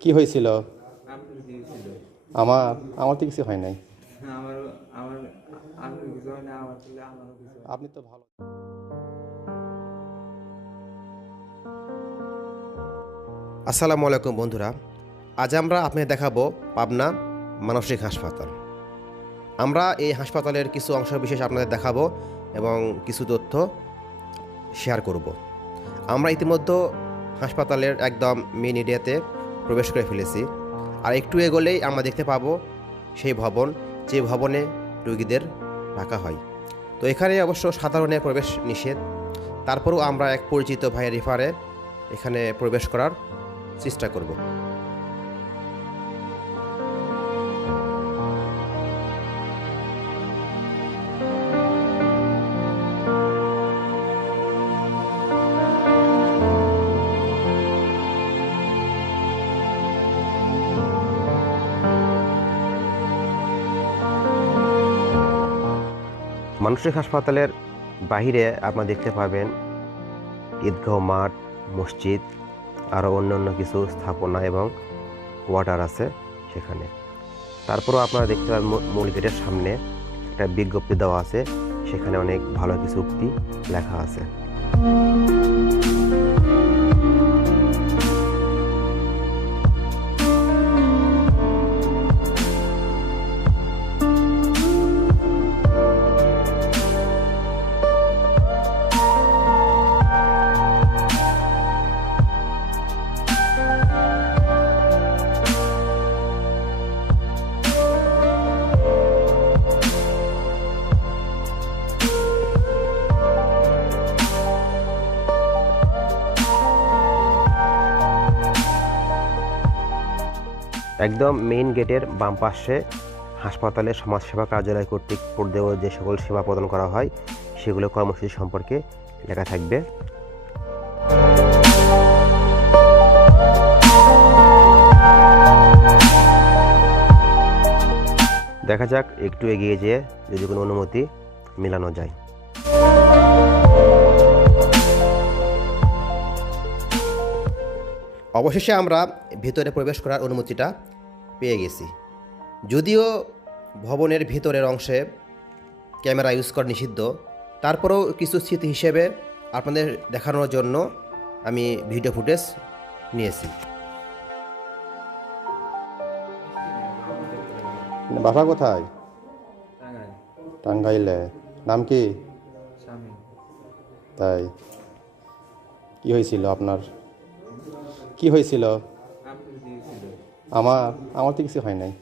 কি হয়েছিল? আমার আমার তো কিছু হয় নাই। আপনি তো ভালো। আসসালামু আলাইকুম বন্ধুরা আজ আমরা আপনাদের দেখাবো পাবনা মানসিক হাসপাতাল। আমরা এই হাসপাতালের কিছু অংশ বিশেষ আপনাদের দেখাবো এবং কিছু তথ্য শেয়ার করব। আমরা ইতিমধ্যে হাসপাতালের একদম মেন এরিয়াতে প্রবেশ করে ফেলেছি। আর একটু এগোলেই আমরা দেখতে পাবো সেই ভবন, যে ভবনে রুগীদের রাখা হয়। তো এখানে অবশ্য সাধারণের প্রবেশ নিষেধ। তারপরেও আমরা এক পরিচিত ভাইয়ের রিফারে এখানে প্রবেশ করার চেষ্টা করব। মানসিক হাসপাতালের বাহিরে আপনারা দেখতে পাবেন ঈদগাহ মাঠ, মসজিদ, আরও অন্যান্য কিছু স্থাপনা এবং কোয়ার্টার আছে সেখানে। তারপরও আপনারা দেখতে পাবেন মূল গেটের সামনে একটা বিজ্ঞপ্তি দেওয়া আছে, সেখানে অনেক ভালো কিছু উক্তি লেখা আছে। একদম মেইন গেটের বাম পাশে হাসপাতালের সমাজসেবা কার্যালয় কর্তৃক পূর্বেও যে সকল সেবা প্রদান করা হয়, সেগুলো কর্মসূচি সম্পর্কে লেখা থাকবে। দেখা যাক, একটু এগিয়ে যেয়ে যদি কোনো অনুমতি মেলানো যায়। অবশেষে আমরা ভেতরে প্রবেশ করার অনুমতিটা পেয়ে গেছি। যদিও ভবনের ভেতরের অংশে ক্যামেরা ইউজ করা নিষিদ্ধ তারপরেও কিছু স্মৃতি হিসেবে আপনাদের দেখানোর জন্য আমি ভিডিও ফুটেজ নিয়েছি। বাসা কোথায়? টাঙ্গাইলে। নাম কি? তাই। কি হয়েছিল আপনার? কি হয়েছিল? আমার আমার তো কিছু হয় নাই।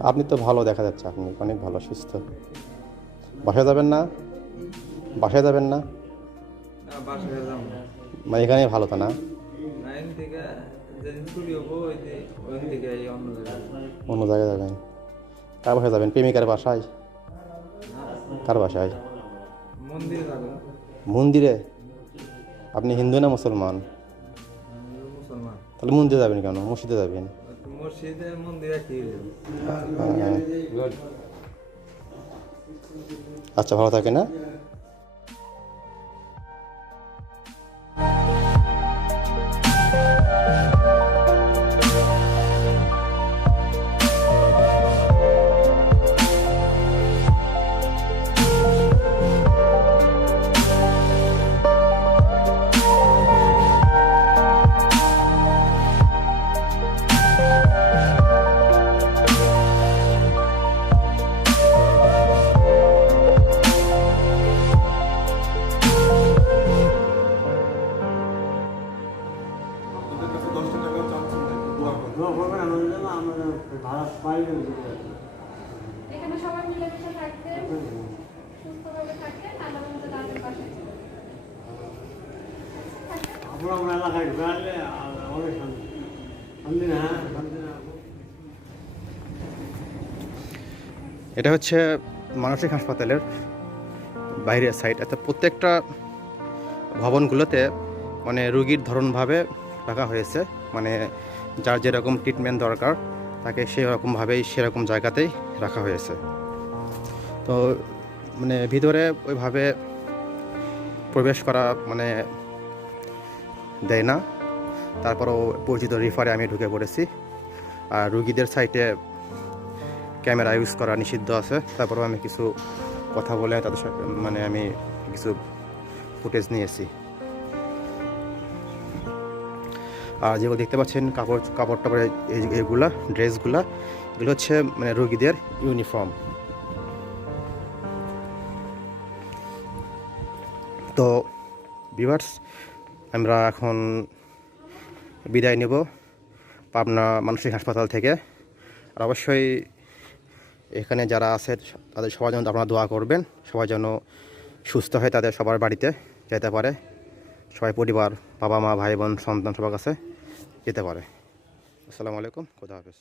আপনি তো ভালো দেখা যাচ্ছে আপনি অনেক ভালো সুস্থ। বাসায় যাবেন না? বাসায় যাবেন না? মানে এখানে ভালো তো না? অন্য জায়গায়। যাবেন। কার বাসায় যাবেন? প্রেমিকার বাসায়? কার বাসায়? মন্দিরে মন্দিরে? আপনি হিন্দু না মুসলমান? মুসলমান। তাহলে মন্দিরে যাবেন কেন? মসজিদে যাবেন? মসজিদে মন্দিরে কি হ্যাঁ। আচ্ছা ভালো থাকে না এখানে সবাই মিলেমিশে থাকতেন সুস্থভাবে থাকতেন আল্লাহ মতো তাদের পাশে ছিলেন। আমরা এলাকায় বেড়ালে অনেক শান্তি। শান্তি না শান্তি না। এটা হচ্ছে মানসিক হাসপাতালের বাইরের সাইড অর্থাৎ প্রত্যেকটা ভবনগুলোতে মানে রুগীর ধরনভাবে রাখা হয়েছে। মানে যার যেরকম ট্রিটমেন্ট দরকার তাকে সেরকমভাবেই সেরকম জায়গাতেই রাখা হয়েছে। তো মানে ভিতরে ওইভাবে প্রবেশ করা মানে দেয় না। তারপরও পরিচিত রিফারে আমি ঢুকে পড়েছি। আর রুগীদের সাইটে ক্যামেরা ইউজ করা নিষিদ্ধ আছে। তারপরেও আমি কিছু কথা বলে তাদের সাথে মানে আমি কিছু ফুটেজ নিয়েছি। আর যেগুলো দেখতে পাচ্ছেন, কাপড় কাপড় টাপড় এগুলা, ড্রেসগুলা, এগুলো হচ্ছে মানে রোগীদের ইউনিফর্ম। তো ভিভার্স আমরা এখন বিদায় নেব পাবনা মানসিক হাসপাতাল থেকে। আর অবশ্যই এখানে যারা আছে, তাদের সবার জন্য আপনারা দোয়া করবেন। সবাই যেন সুস্থ হয়ে, তাদের সবার বাড়িতে যেতে পারে। সবাই পরিবার বাবা মা ভাই বোন সন্তান সবার কাছে যেতে পারে। আসসালামু আলাইকুম, খুদা হাফেজ।